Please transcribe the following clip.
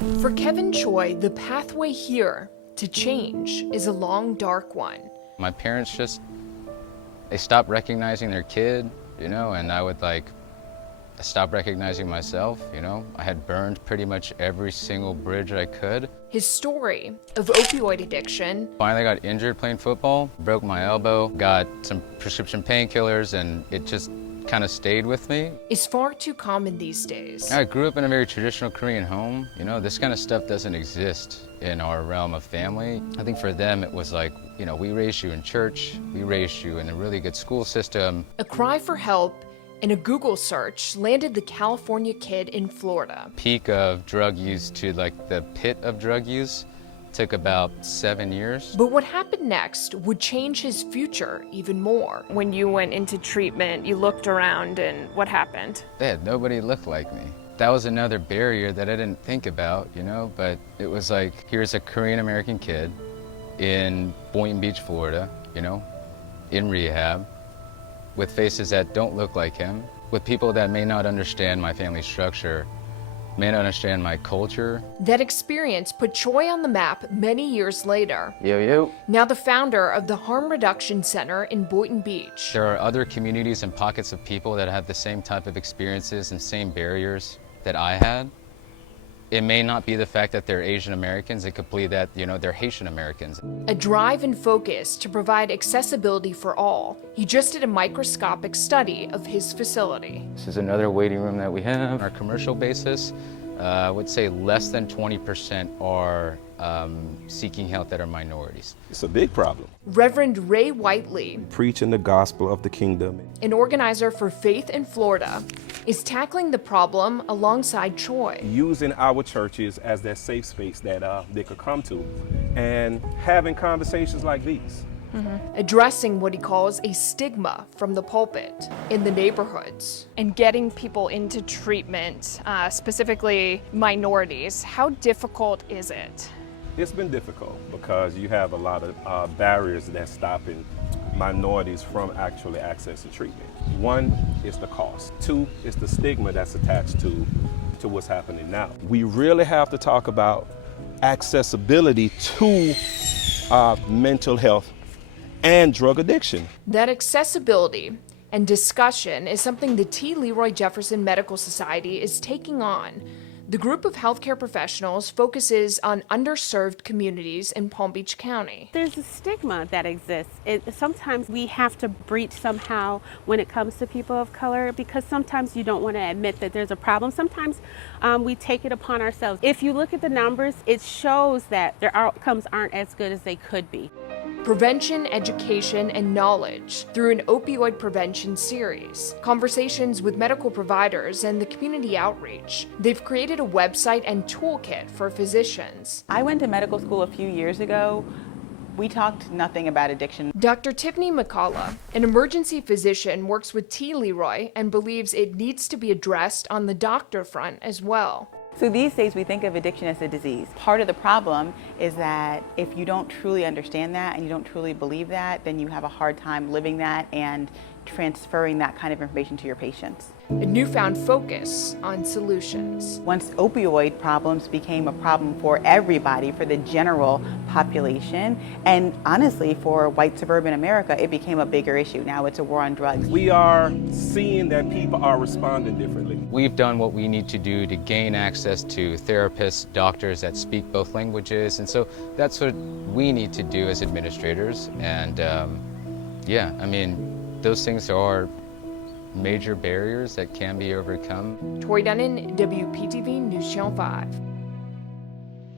For Kevin Choi, the pathway here to change is a long, dark one. My parents they stopped recognizing their kid, and I would stop recognizing myself, I had burned pretty much every single bridge I could. His story of opioid addiction. Finally got injured playing football, broke my elbow, got some prescription painkillers, and it just kind of stayed with me. Is far too common these days. I grew up in a very traditional Korean home. This kind of stuff doesn't exist in our realm of family. I think for them it was like, we raised you in church, we raised you in a really good school system. A cry for help and a Google search landed the California kid in Florida. Peak of drug use to the pit of drug use took about 7 years. But what happened next would change his future even more. When you went into treatment, you looked around and what happened? Nobody looked like me. That was another barrier that I didn't think about, but it was like, here's a Korean American kid in Boynton Beach, Florida, in rehab, with faces that don't look like him, with people that may not understand my family structure, may not understand my culture. That experience put Choi on the map many years later. Yo. Now the founder of the Harm Reduction Center in Boynton Beach. There are other communities and pockets of people that have the same type of experiences and same barriers that I had. It may not be the fact that they're Asian Americans, it could be that, they're Haitian Americans. A drive and focus to provide accessibility for all. He just did a microscopic study of his facility. This is another waiting room that we have. On our commercial basis, I would say less than 20% are seeking help that are minorities. It's a big problem. Reverend Ray Whiteley, Preaching the gospel of the kingdom. an organizer for Faith in Florida, is tackling the problem alongside Choi. Using our churches as that safe space that they could come to and having conversations like these. Addressing what he calls a stigma from the pulpit in the neighborhoods. And getting people into treatment, specifically minorities, how difficult is it? It's been difficult because you have a lot of barriers that's stopping minorities from actually accessing treatment. One is the cost. Two is the stigma that's attached to what's happening now. We really have to talk about accessibility to mental health and drug addiction. That accessibility and discussion is something the T. Leroy Jefferson Medical Society is taking on. The group of healthcare professionals focuses on underserved communities in Palm Beach County. There's a stigma that exists. Sometimes we have to breach somehow when it comes to people of color because sometimes you don't want to admit that there's a problem. Sometimes we take it upon ourselves. If you look at the numbers, it shows that their outcomes aren't as good as they could be. Prevention, education, and knowledge through an opioid prevention series. Conversations with medical providers and the community outreach. They've created a website and toolkit for physicians. I went to medical school a few years ago. We talked nothing about addiction. Dr. Tiffany McCullough, an emergency physician, works with T. Leroy and believes it needs to be addressed on the doctor front as well. So these days we think of addiction as a disease. Part of the problem is that if you don't truly understand that and you don't truly believe that, then you have a hard time living that and transferring that kind of information to your patients. A newfound focus on solutions. Once opioid problems became a problem for everybody, for the general population, and honestly for white suburban America, it became a bigger issue. Now it's a war on drugs. We are seeing that people are responding differently. We've done what we need to do to gain access to therapists, doctors that speak both languages, and so that's what we need to do as administrators. And those things are major barriers that can be overcome. Tori Dunnan, WPTV News Channel 5.